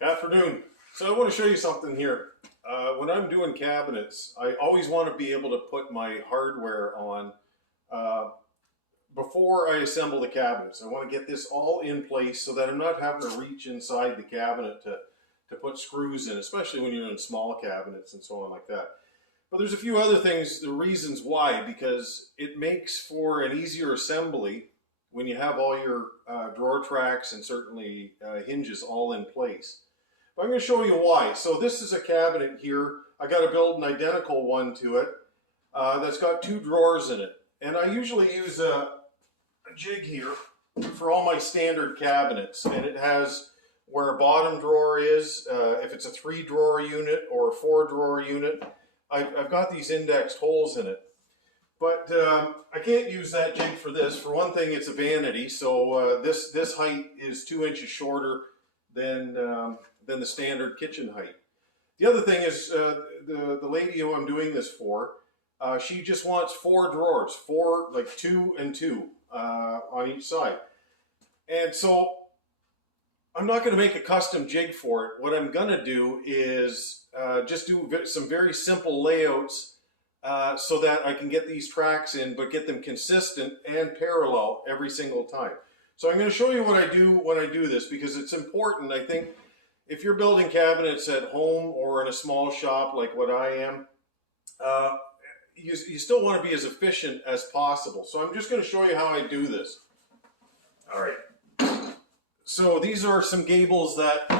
Afternoon. So I want to show you something here. When I'm doing cabinets, I always want to be able to put my hardware on before I assemble the cabinets. I want to get this all in place so that I'm not having to reach inside the cabinet to put screws in, especially when you're in small cabinets and so on like that. But there's a few other things, the reasons why, because it makes for an easier assembly when you have all your drawer tracks and certainly hinges all in place. But I'm going to show you why. So this is a cabinet here. I got to build an identical one to it that's got two drawers in it. And I usually use a jig here for all my standard cabinets. And it has where a bottom drawer is, if it's a 3-drawer unit or a 4-drawer unit. I've got these indexed holes in it. But I can't use that jig for this. For one thing, it's a vanity, so this height is 2 inches shorter than the standard kitchen height. The other thing is the lady who I'm doing this for, she just wants 4 drawers, like 2 and 2 on each side. And so I'm not going to make a custom jig for it. What I'm going to do is just do some very simple layouts so that I can get these tracks in, but get them consistent and parallel every single time. So I'm going to show you what I do when I do this, because it's important. I think if you're building cabinets at home or in a small shop like what I am, you still want to be as efficient as possible. So I'm just going to show you how I do this. All right. So these are some gables that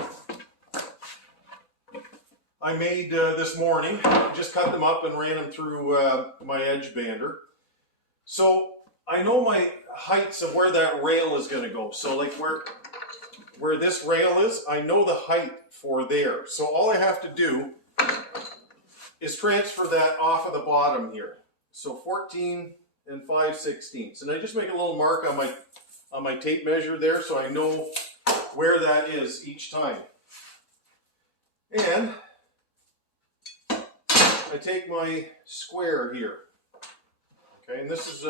I made this morning. Just cut them up and ran them through my edge bander. So I know my heights of where that rail is going to go. So like where this rail is, I know the height for there. So all I have to do is transfer that off of the bottom here. So 14 and 5/16. And I just make a little mark on my tape measure there so I know where that is each time. And I take my square here. Okay, and this is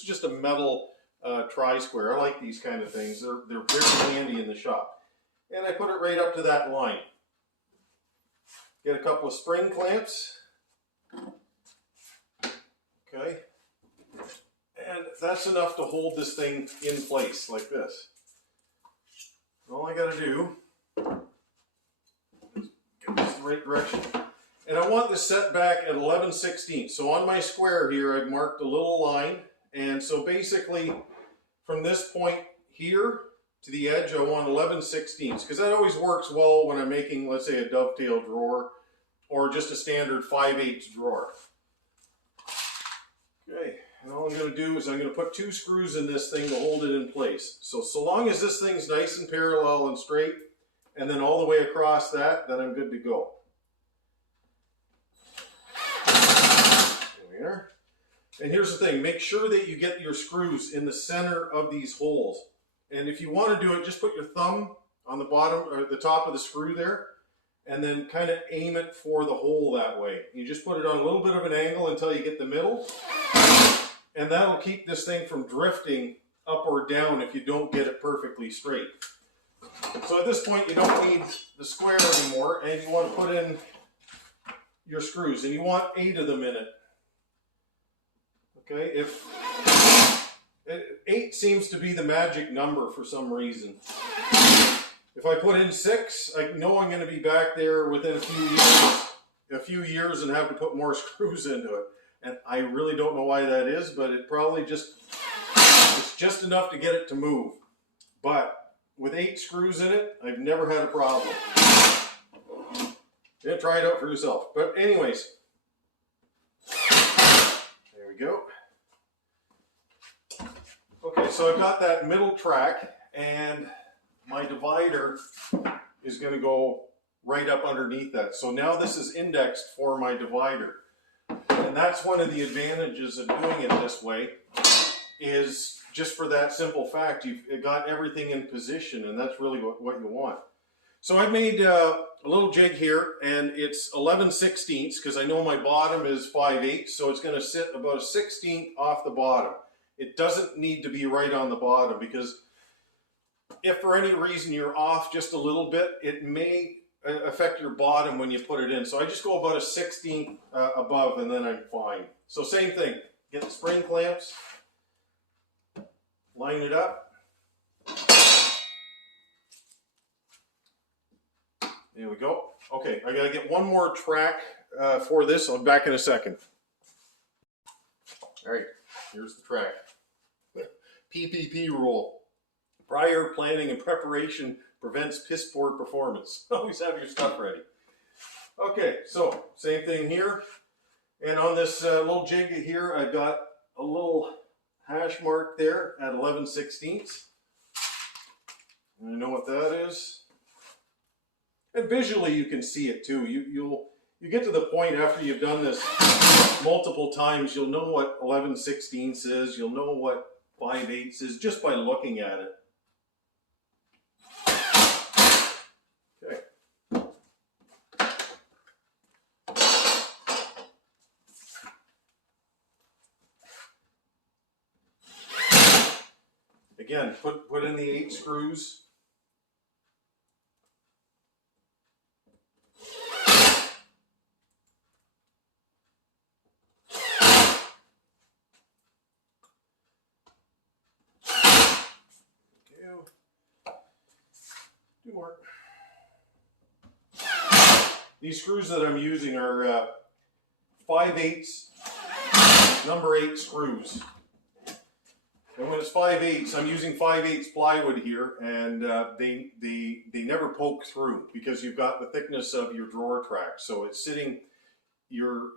just a metal tri-square. I like these kind of things. They're very handy in the shop. And I put it right up to that line. Get a couple of spring clamps. Okay. And that's enough to hold this thing in place like this. All I got to do is get this in the right direction. And I want this set back at 11/16. So on my square here, I've marked a little line. And so basically, from this point here to the edge, I want 11/16, because that always works well when I'm making, let's say, a dovetail drawer or just a standard 5/8 drawer. Okay, and all I'm going to do is I'm going to put 2 screws in this thing to hold it in place. So long as this thing's nice and parallel and straight, and then all the way across that, then I'm good to go. There we are. And here's the thing, make sure that you get your screws in the center of these holes. And if you want to do it, just put your thumb on the bottom or the top of the screw there, and then kind of aim it for the hole that way. You just put it on a little bit of an angle until you get the middle, and that'll keep this thing from drifting up or down if you don't get it perfectly straight. So at this point, you don't need the square anymore, and you want to put in your screws, and you want 8 of them in it. Okay, if 8 seems to be the magic number for some reason. If I put in 6, I know I'm going to be back there within a few years and have to put more screws into it. And I really don't know why that is, but it probably it's just enough to get it to move. But with 8 screws in it, I've never had a problem. Yeah, try it out for yourself. But anyways, there we go. Okay, so I've got that middle track, and my divider is going to go right up underneath that. So now this is indexed for my divider. And that's one of the advantages of doing it this way, is just for that simple fact, you've got everything in position, and that's really what you want. So I've made a little jig here, and it's 11/16 because I know my bottom is 5/8, so it's going to sit about a 16th off the bottom. It doesn't need to be right on the bottom, because if for any reason you're off just a little bit, it may affect your bottom when you put it in. So I just go about a 16th above and then I'm fine. So same thing, get the spring clamps, line it up. There we go. Okay, I gotta get one more track for this. I'll be back in a second. All right, here's the track. PPP rule. Prior planning and preparation prevents piss poor performance. Always have your stuff ready. Okay, so same thing here. And on this little jig here, I've got a little hash mark there at 11/16. And I know what that is. And visually you can see it too. You get to the point after you've done this multiple times, you'll know what 11/16 is, you'll know what 5/8 is just by looking at it. Okay. Again, put in the 8 screws. Two more. These screws that I'm using are 5/8 number 8 screws. And when it's 5/8, I'm using 5/8 plywood here, and they never poke through because you've got the thickness of your drawer track. So it's sitting. You're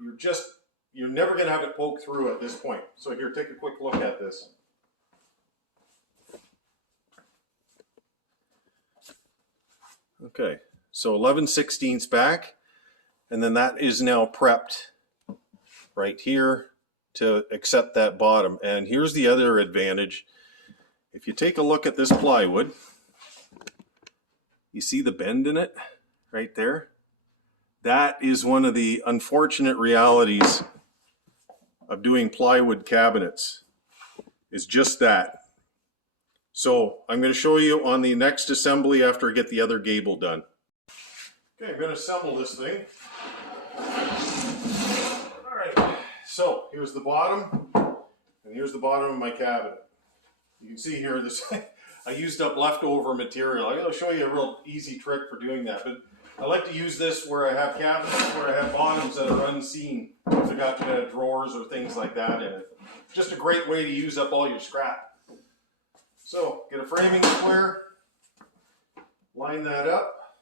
never going to have it poke through at this point. So here, take a quick look at this. Okay, so 11/16 back, and then that is now prepped right here to accept that bottom. And here's the other advantage. If you take a look at this plywood, you see the bend in it right there? That is one of the unfortunate realities of doing plywood cabinets, is just that. So I'm going to show you on the next assembly after I get the other gable done. Okay, I'm going to assemble this thing. All right, so here's the bottom, and here's the bottom of my cabinet. You can see here this I used up leftover material. I'm going to show you a real easy trick for doing that. But I like to use this where I have cabinets where I have bottoms that are unseen. If I got drawers or things like that in it. Just a great way to use up all your scrap. So, get a framing square, line that up,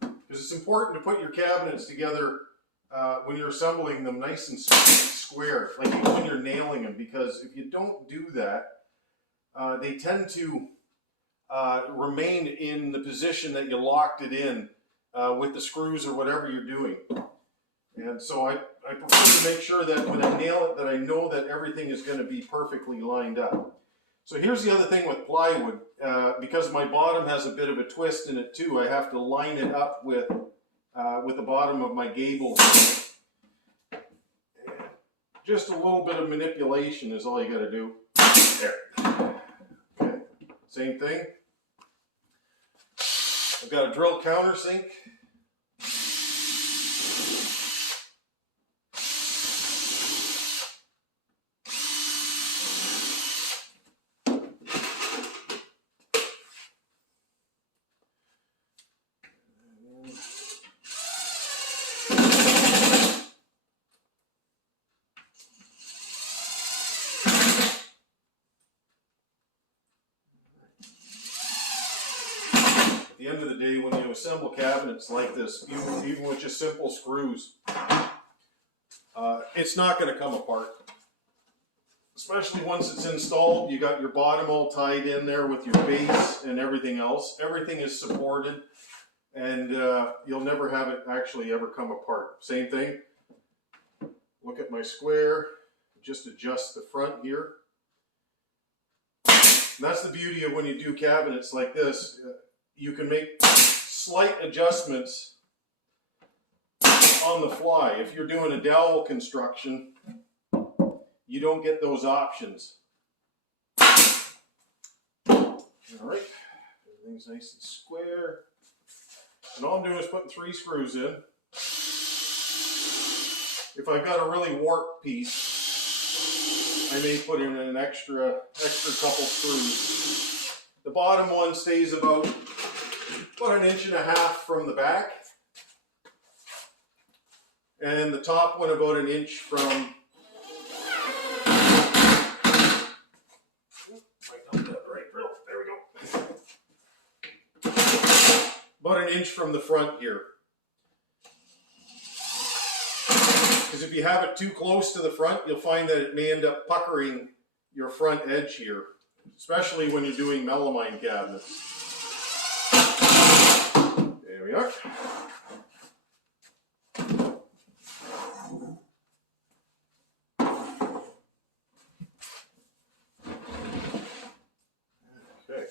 because it's important to put your cabinets together when you're assembling them nice and square, like even when you're nailing them, because if you don't do that, they tend to remain in the position that you locked it in with the screws or whatever you're doing. And so I prefer to make sure that when I nail it, that I know that everything is going to be perfectly lined up. So here's the other thing with plywood, because my bottom has a bit of a twist in it too, I have to line it up with the bottom of my gable. Just a little bit of manipulation is all you got to do. There. Okay. Same thing. I've got a drill countersink. At the end of the day, when you assemble cabinets like this, even with just simple screws, it's not going to come apart. Especially once it's installed, you got your bottom all tied in there with your base and everything else. Everything is supported, and you'll never have it actually ever come apart. Same thing. Look at my square. Just adjust the front here. And that's the beauty of when you do cabinets like this. You can make slight adjustments on the fly. If you're doing a dowel construction, you don't get those options. All right. Everything's nice and square. And all I'm doing is putting 3 screws in. If I've got a really warped piece, I may put in an extra couple screws. The bottom one stays about 1.5 inches from the back. And the top one about 1 inch from about 1 inch from the front here. Because if you have it too close to the front, you'll find that it may end up puckering your front edge here, especially when you're doing melamine cabinets. There we are. Okay.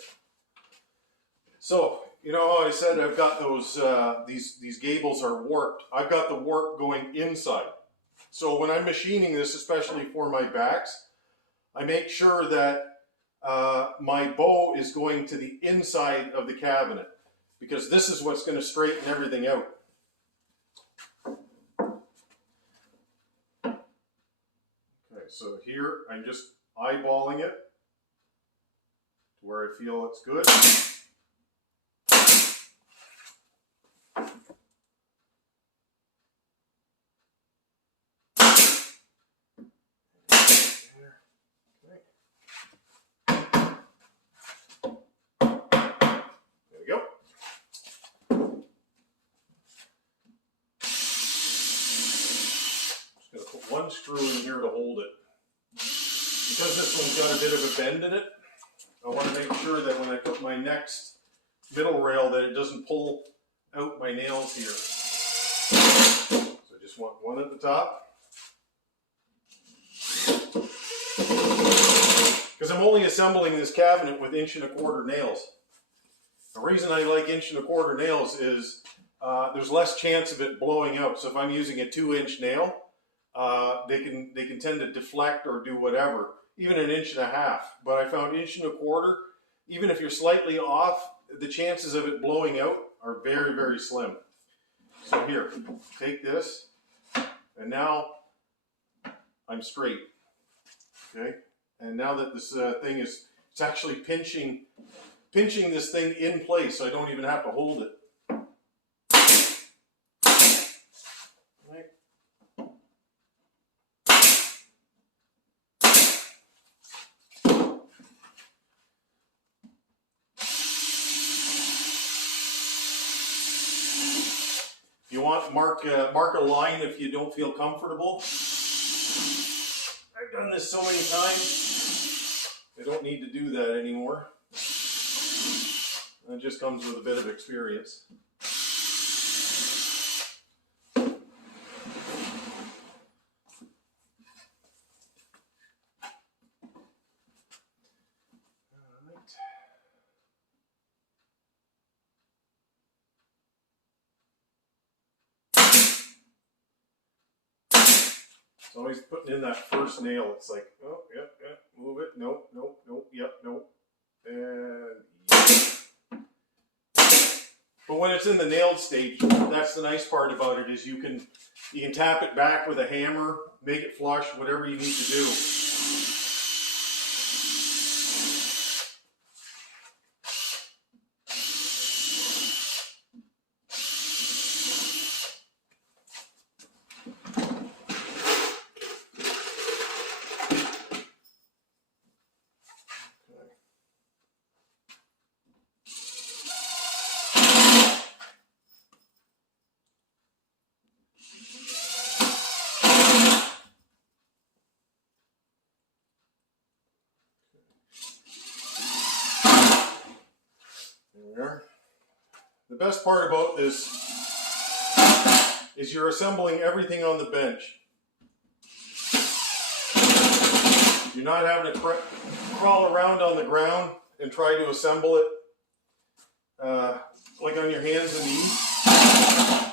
So, you know how I said I've got those, these gables are warped. I've got the warp going inside. So when I'm machining this, especially for my backs, I make sure that my bow is going to the inside of the cabinet, because this is what's going to straighten everything out. Okay, so here I'm just eyeballing it to where I feel it's good. One screw in here to hold it. Because this one's got a bit of a bend in it, I want to make sure that when I put my next middle rail that it doesn't pull out my nails here. So I just want one at the top. Because I'm only assembling this cabinet with 1.25 inch nails. The reason I like 1.25 inch nails is there's less chance of it blowing out. So if I'm using a 2-inch nail, they can tend to deflect or do whatever, even 1.5 inches. But I found 1.25 inches, even if you're slightly off, the chances of it blowing out are very, very slim. So here, take this, and now I'm straight. Okay, and now that this thing is, it's actually pinching this thing in place, so I don't even have to hold it. You want mark a line if you don't feel comfortable. I've done this so many times, I don't need to do that anymore. It just comes with a bit of experience. It's always putting in that first nail. It's like, oh, yep, yep, move it, nope, nope, nope, yep, nope, and yep. But when it's in the nailed stage, that's the nice part about it, is you can tap it back with a hammer, make it flush, whatever you need to do. The best part about this is you're assembling everything on the bench. You're not having to crawl around on the ground and try to assemble it like on your hands and knees,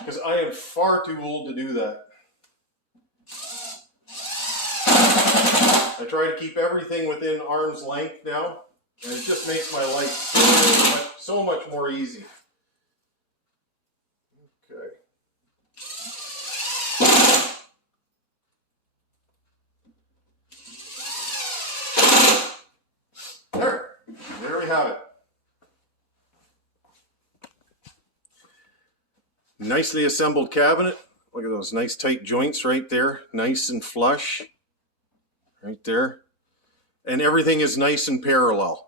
because I am far too old to do that. I try to keep everything within arm's length now, and it just makes my life so much more easy. Okay. There we have it. Nicely assembled cabinet. Look at those nice tight joints right there. Nice and flush. Right there. And everything is nice and parallel.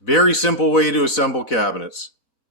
Very simple way to assemble cabinets.